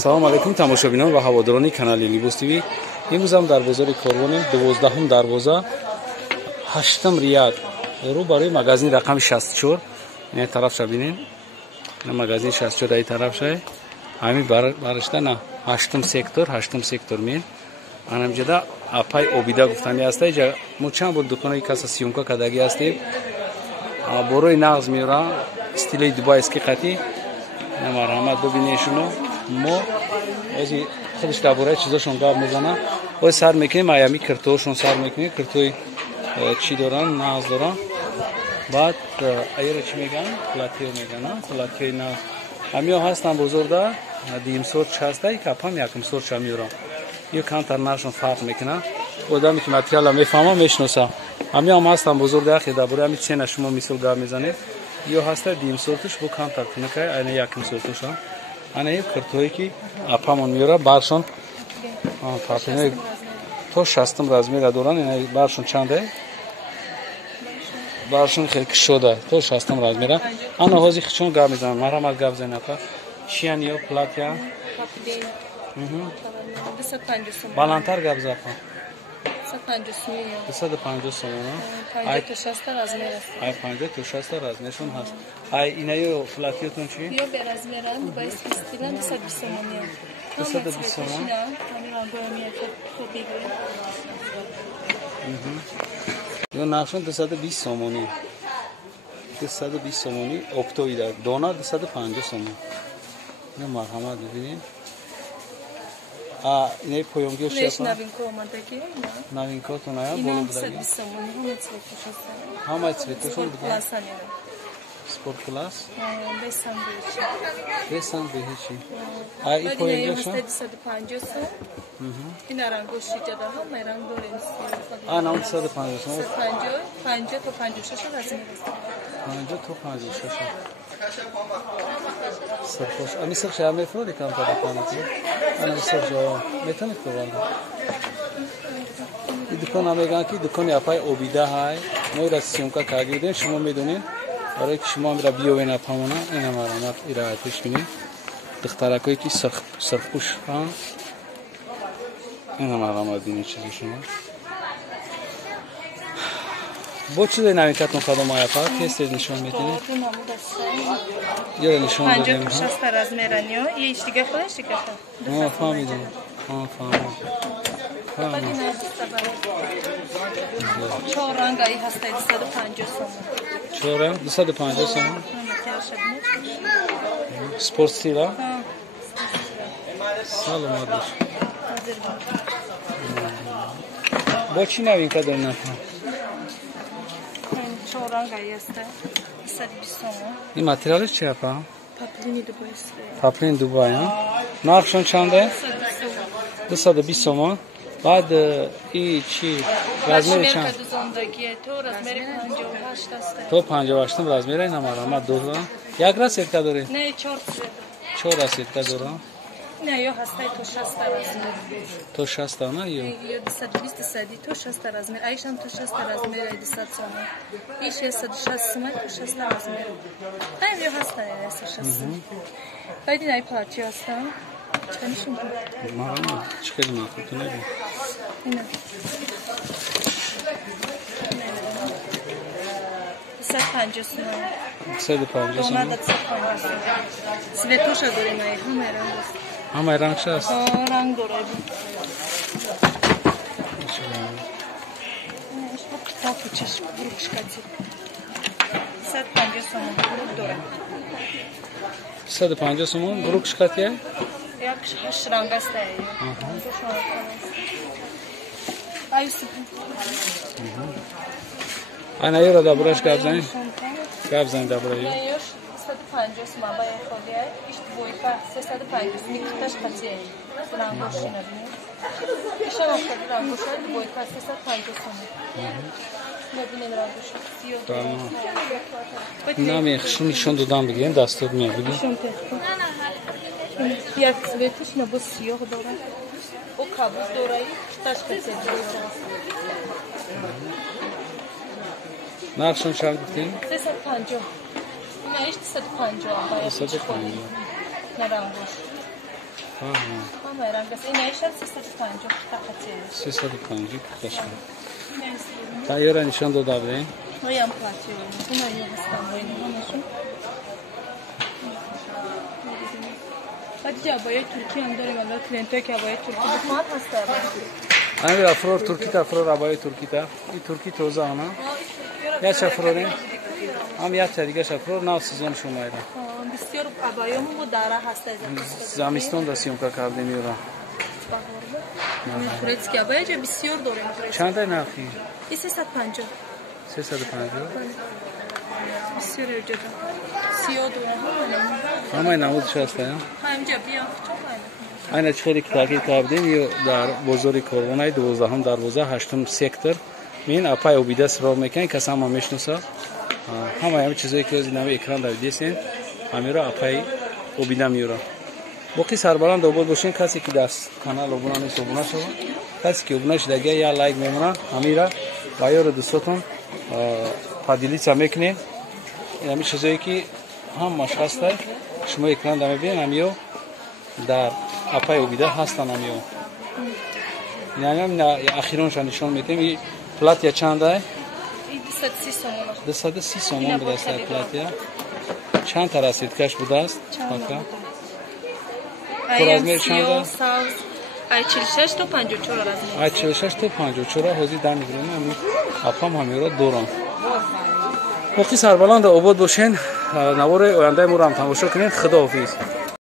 салом алайкум тамошобинон ва ҳаводорони канали Libos TV. имрӯз ҳам дар бозори Корвонем 12-ум дарвоза 8-м рияд рӯ барои магазини рақами 64 ин тарафша бинем. Магазин 64 дар тарафша ҳамин барашта на 8-м сектор мен анамҷада апай обида гуфтани аста иҷа мо чанд бор дуконаи каса сиёмка кадаги ҳастем борои нағз меёра стилаи дубайский қатӣ марҳамат бубинед шумо мо ози худаш дар бораи чизошон гап мезана ози сар мекунем аями киртоошон сар мекунем киртои чӣ доран нағз доран баъд аёра чӣ меган платео мегана платеои нағз ҳамиё ҳастан бозорда димсорч ҳаста капам якм сорча меёрам ё камтар наршон фарқ мекуна одаме ки материала мефаҳма мешноса ҳамиё ҳам ҳастан бозорда яхе дар бораи ҳами цена шумо мисол гап мезанед ё ҳаста димсортуш бо камтар кунакай айна якм сортуша ана ё киртое ки апамон меёра баршон папинои то 60-м размера доран ина баршон чанде баршон хеле кушода то 60-м размера ана ҳозир чон гап мезанам марҳамат гап занапа чиян ё платя баландтар гап запа 250 сомон ай 50 то 60 размершон ҳаст ай ина ё платиётон чи ё бе размеран дубайский стилан 220 сомон 220 сомон ё нақшон 220 сомони 220 сомони оптои дар дона 250 сомон ё марҳамат бибинед инаи поёмгиёш новинкотон ая ҳамаи цветошон спорт класс без сандвичи и поёмгиёшон 250 сом ина рангоши ҷада ҳамаи ранг дорем нам 250 сом 50 то 56 размер 50 то 56 сархош ами сархош ами фроди кам та дуконати ами сархош метонед прованд ин дукон меган ки дукони апай обида ҳай мо ира сиёмка кардем шумо медонед барои ки шумо мира биёвен апамона ина маромат ира атиш бинед духтаракое ки сархпуш ҳам ина маромат бинед чизи шумо бо чизе навинкатон кадом аяпа тез нишон метинед ё нишон додем 50 размеранё иш дига худаш дига фаҳмидам фаҳмам чор ранг ай ҳаста 250 сомон чор ранг 250 сомон спорт стила саломат бош бо чӣ навинка дорем нафаҳм чор ранг ай ҳаста 220 сомон ин материалиш чи апа паплини дубайский паплин дубай нархшон чанде 220 сомон баъд и чи размери чанд то 58 размера ина марҳамат дорам як расетка дорем не 4 расетка дорам не ё ҳастай то 60 размер то 60 на ё 220 сади то 60 размер айшам то 60 размер 200 сомон иш 160 сомон то 60 размер ай ё ҳастай 160 байди най платиё ҳастам чанишон марҳамат чӣ хеле мақултон ина 250 сомон 250 сомон цветоша дорем ай ҳамаи ранг аст ҳамаи рангша аст ранг дорад чашм бурушкати 250 сомон бурук дорад 250 сомон бурук шкати як 8 ранг аст ана ёра дар борааш гап занед дар бораи 150 сомон ба яходия иш двойка 350 микроташ қатия рангошина бинед иша вақтади рангоша двойка 350 сомон бинед рангоша сиё намехшу нишон додам бигем дастур мебигем як цветиш на бо сиёҳ дорад бо кабуз дораи таш қатия нархшон чанд гуфтем 350 ина иш 250 ба як 250 на рангош Hamma rangasi. Ina isham 350 taqachi. 350 خوشم. تایار نشان داده بودین؟ Moyam plaçı. Buna yok İstanbul'un. Hadi abaya Türkiye'nin dönemi var. Klient'e ki abaya Türkiye. Bakmat hasta. Hani bir afror Türkiye afror abaya Türkiye. İyi Türkiye toza ana. Ya şafrorin? Am ya çadiga şafror nav sezon şumayla. Bisyor abaya mu dara hasta Zamiston da siyonka kardemiyorlar. Turetski abaya ce bisyor doğru. Çanta ne akı? 350. 350. Bisyor öcede. Siyo doğru. Ama inanılmaz şasta ya. Hem cebiya çok aynı. Aynen çelik takip kardemiyor dar bozori koronayı 12 darvoza 8 sektör. Min apay obida sıra mekan kasama meşnusa. Ama hem çizeyi ki özünde ekranda videosun. Amira apay obidamıyor. Bu ki sarbalan da obod boşun kası ki das kanal obunanı sobuna şova. Kası ki obuna şidage ya like memna amira bayor dostum padilica mekne. Yani çizeyi ki ham maşhastay. Şuma ekranda mebin amiyo dar apay obida hastanamiyo. Yani ne ahiron şanişon metem platya çanday. 230 somon bude sta platya. Çan tarasit kaç budast? Baka. Ayam siyo saz. Ay 46 to 54 razı. Ay 46 to 54 hozi dan migrene ami apam hamira doran. Vaqti sarbalan da obod boshen navore oyanday muram tamosha kinin. Xudo hafiz.